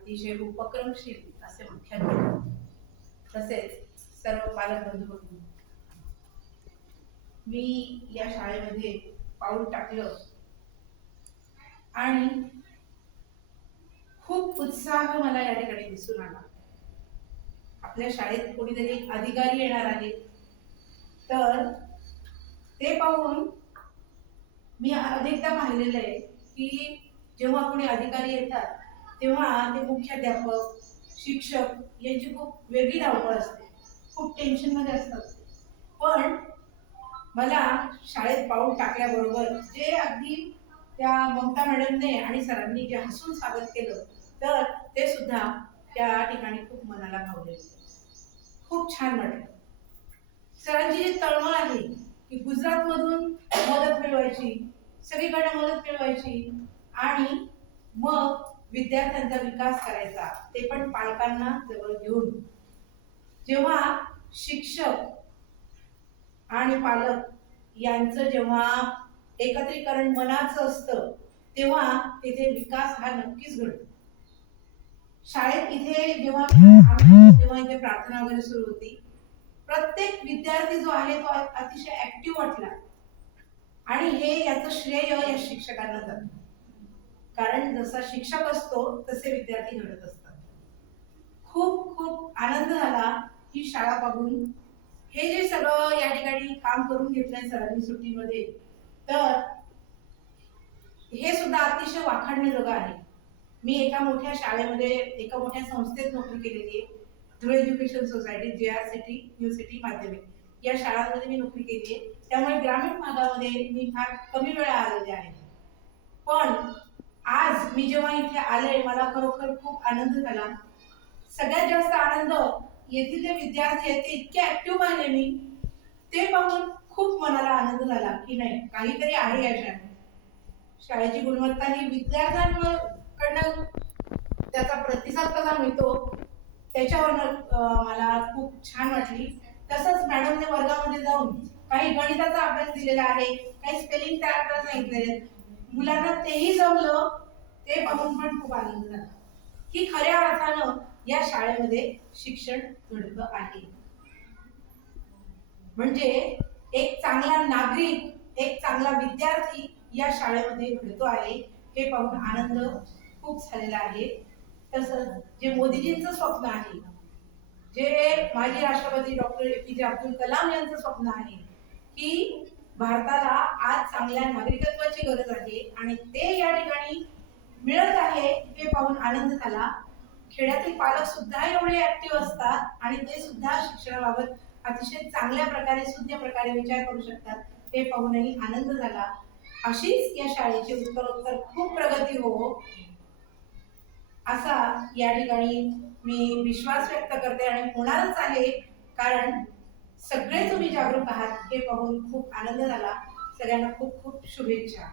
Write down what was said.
अतिशय उपक्रमशील असे मुख्याध्यापक तसेच सर्व पालक बंधू भगिनी, मी या शाळेमध्ये पाऊल टाकलं आणि खूप उत्साह मला या ठिकाणी दिसून आला. आपल्या शाळेत कोणीतरी अधिकारी येणार आहे, तर ते पाहून मी अनेकदा पाहिलेलं आहे की जेव्हा कोणी अधिकारी येतात तेव्हा ते मुख्याध्यापक, शिक्षक यांची खूप वेगळी धावपळ असते, खूप टेन्शन मध्ये असतात. पण मला शाळेत पाऊल टाकल्याबरोबर जे अगदी त्या ममता मॅडमने आणि सरांनी जे हसून स्वागत केलं, तर ते सुद्धा त्या ठिकाणी खूप मनाला भावले, खूप छान वाटलं. सरांची जी तळमळ आहे की गुजरात मधून मदत मिळवायची, सगळीकडे मदत मिळवायची आणि मग विद्यार्थ्यांचा विकास करायचा, ते पण पालकांना जवळ घेऊन. जेव्हा शिक्षक आणि पालक यांचं जेव्हा एकत्रीकरण मनाचं असतं तेव्हा तिथे विकास हा नक्कीच घडतो. शाळेत इथे जेव्हा इथे प्रार्थना वगैरे सुरू होती, प्रत्येक विद्यार्थी जो आहे तो अतिशय ऍक्टिव्ह वाटला आणि हे याचं श्रेय या शिक्षकांना जातं, कारण जसा शिक्षक असतो तसे विद्यार्थी घडत असतात. खूप खूप आनंद झाला ही शाळा पाहून. हे जे सगळं या ठिकाणी काम करून घेतलंय सरांनी सुट्टीमध्ये, तर हे सुद्धा अतिशय वाखाणण्याजोगं आहे. मी एका मोठ्या शाळेमध्ये, एका मोठ्या संस्थेत नोकरी केलेली आहे, Dhule education society, JR city, new city माध्यमिक या शाळांमध्ये मी नोकरी केली आहे. त्यामुळे ग्रामीण भागामध्ये मी फार कमी वेळा आलेले आहे. पण आज मी जेव्हा इथे आले मला खरोखर खूप आनंद झाला. सगळ्यात जास्त आनंद येथील जे विद्यार्थी आहेत ते इतके ऍक्टिव्ह पाहिले मी, ते पाहून खूप मनाला आनंद झाला की नाही, काहीतरी आहे या शाळेत. शाळेची गुणवत्ता ही विद्यार्थ्यांकडनं त्याचा प्रतिसाद कसा मिळतो त्याच्यावर मला खूप छान वाटली. तसंच मॅडमने वर्गामध्ये जाऊन काही गणिताचा अभ्यास दिलेला आहे, काही स्पेलिंग तयार करायला सांगितलेले, मुलांना तेही जमलं, ते पाहून पण खूप आनंद झाला की खऱ्या अर्थानं या शाळेमध्ये शिक्षण घडतं आहे. म्हणजे एक चांगला नागरिक, एक चांगला विद्यार्थी या शाळेमध्ये घडतो आहे, हे पाहून आनंद खूप झालेला आहे. तसंच जे मोदीजींचं स्वप्न आहे, जे माजी राष्ट्रपती डॉक्टर APJ अब्दुल कलाम यांचं स्वप्न आहे की भारताला आज चांगल्या नागरिकत्वाची गरज आहे आणि ते या ठिकाणी मिळत आहे, हे पाहून आनंद झाला. खेड्यातील पालक सुद्धा एवढे ऍक्टिव्ह असतात आणि ते सुद्धा शिक्षणाबाबत अतिशय चांगल्या प्रकारे, सुज्ञ प्रकारे विचार करू शकतात, हे पाहूनही आनंद झाला. अशीच या शाळेची उत्तरोत्तर खूप प्रगती हो, असा या ठिकाणी मी विश्वास व्यक्त करते आणि होणारच आहे, कारण सगळे तुम्ही जागरूक आहात, हे पाहून खूप आनंद झाला. सगळ्यांना खूप खूप शुभेच्छा.